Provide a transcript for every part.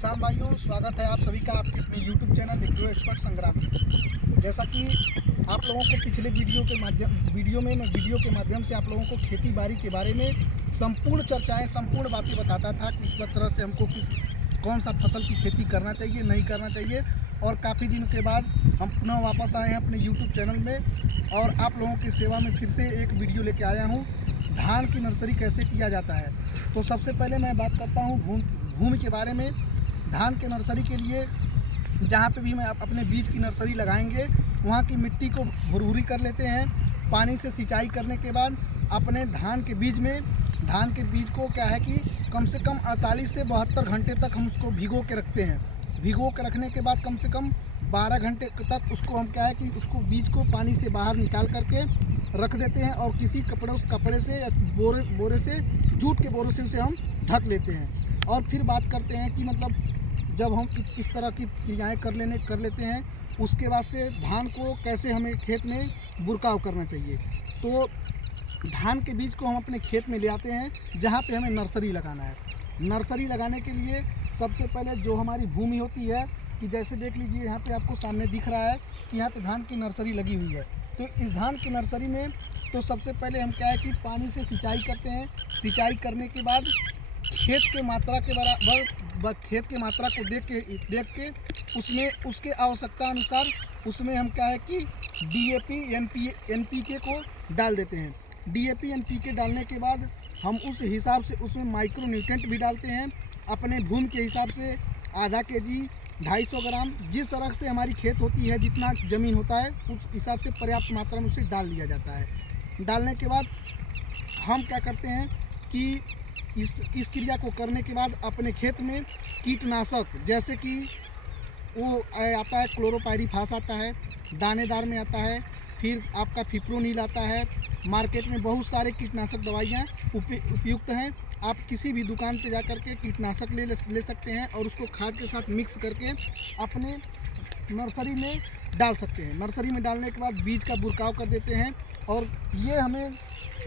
किसान भाइयों, स्वागत है आप सभी का आपके अपने YouTube चैनल एग्रो एक्सपर्ट संग्राम में। जैसा कि आप लोगों को पिछले वीडियो के माध्यम से आप लोगों को खेती बाड़ी के बारे में संपूर्ण चर्चाएं, संपूर्ण बातें बताता था कि किस तरह से हमको कौन सा फसल की खेती करना चाहिए, नहीं करना चाहिए। और काफ़ी दिनों के बाद हम पुनः वापस आए हैं अपने YouTube चैनल में और आप लोगों की सेवा में फिर से एक वीडियो लेके आया हूँ। धान की नर्सरी कैसे किया जाता है। तो सबसे पहले मैं बात करता हूँ भूमि के बारे में। धान के नर्सरी के लिए जहाँ पे भी मैं अपने बीज की नर्सरी लगाएंगे वहाँ की मिट्टी को भुरभुरी कर लेते हैं। पानी से सिंचाई करने के बाद अपने धान के बीज को क्या है कि कम से कम 48 से 72 घंटे तक हम उसको भिगो के रखते हैं। भिगो के रखने के बाद कम से कम 12 घंटे तक उसको हम क्या है कि उसको बीज को पानी से बाहर निकाल करके रख देते हैं और किसी कपड़े से या बोरे से, जूट के बोरे से उसे हम ढक लेते हैं। और फिर बात करते हैं कि मतलब जब हम इस तरह की क्रियाएँ कर लेते हैं उसके बाद से धान को कैसे हमें खेत में बुरकाव करना चाहिए। तो धान के बीज को हम अपने खेत में ले आते हैं जहाँ पे हमें नर्सरी लगाना है। नर्सरी लगाने के लिए सबसे पहले जो हमारी भूमि होती है कि जैसे देख लीजिए यहाँ पे आपको सामने दिख रहा है कि यहाँ पे धान की नर्सरी लगी हुई है। तो इस धान की नर्सरी में तो सबसे पहले हम क्या है कि पानी से सिंचाई करते हैं। सिंचाई करने के बाद खेत के मात्रा को देख के उसमें उसके आवश्यकता अनुसार उसमें हम क्या है कि DAP NPK को डाल देते हैं। DAP NPK डालने के बाद हम उस हिसाब से उसमें माइक्रो न्यूट्रेंट भी डालते हैं। अपने भूमि के हिसाब से आधा kg 250 ग्राम, जिस तरह से हमारी खेत होती है, जितना ज़मीन होता है उस हिसाब से पर्याप्त मात्रा में उसे डाल दिया जाता है। डालने के बाद हम क्या करते हैं कि इस क्रिया को करने के बाद अपने खेत में कीटनाशक जैसे कि वो आता है क्लोरोपाइरीफास आता है, दानेदार में आता है, फिर आपका फिप्रोनिल आता है। मार्केट में बहुत सारे कीटनाशक दवाइयाँ उपयुक्त हैं। आप किसी भी दुकान पे जा कर के कीटनाशक ले सकते हैं और उसको खाद के साथ मिक्स करके अपने नर्सरी में डाल सकते हैं। नर्सरी में डालने के बाद बीज का बुरकाव कर देते हैं और ये हमें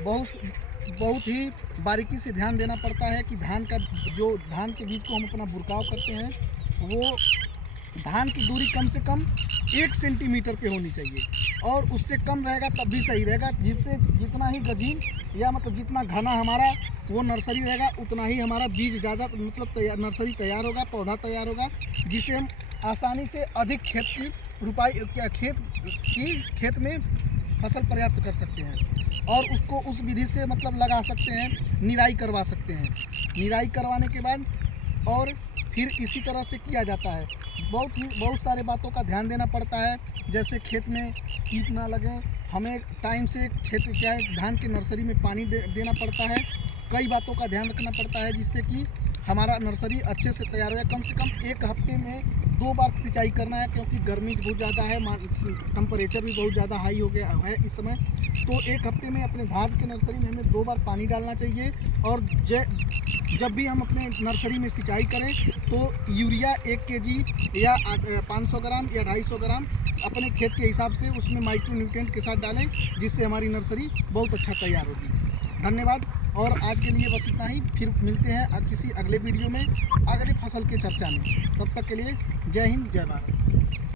बहुत ही बारीकी से ध्यान देना पड़ता है कि धान के बीज को हम अपना बुरकाव करते हैं वो धान की दूरी कम से कम 1 सेंटीमीटर पे होनी चाहिए और उससे कम रहेगा तब भी सही रहेगा। जिससे जितना ही गजीन या मतलब जितना घना हमारा वो नर्सरी रहेगा उतना ही हमारा बीज ज़्यादा नर्सरी तैयार होगा, पौधा तैयार होगा, जिससे हम आसानी से अधिक खेत में फसल पर्याप्त कर सकते हैं और उसको उस विधि से मतलब लगा सकते हैं, निराई करवा सकते हैं। निराई करवाने के बाद और फिर इसी तरह से किया जाता है। बहुत सारे बातों का ध्यान देना पड़ता है, जैसे खेत में कीट ना लगे, हमें टाइम से धान की नर्सरी में पानी देना पड़ता है। कई बातों का ध्यान रखना पड़ता है जिससे कि हमारा नर्सरी अच्छे से तैयार हो जाए। कम से कम एक हफ्ते में 2 बार सिंचाई करना है क्योंकि गर्मी बहुत ज़्यादा है, टेम्परेचर भी बहुत ज़्यादा हाई हो गया है इस समय। तो एक हफ्ते में अपने धान की नर्सरी में हमें 2 बार पानी डालना चाहिए। और जब भी हम अपने नर्सरी में सिंचाई करें तो यूरिया 1 kg या 500 ग्राम या 250 ग्राम अपने खेत के हिसाब से उसमें माइक्रो न्यूट्रिएंट के साथ डालें, जिससे हमारी नर्सरी बहुत अच्छा तैयार होगी। धन्यवाद। और आज के लिए बस इतना ही। फिर मिलते हैं किसी अगले वीडियो में अगले फसल के चर्चा में। तब तक के लिए जय हिंद, जय भारत।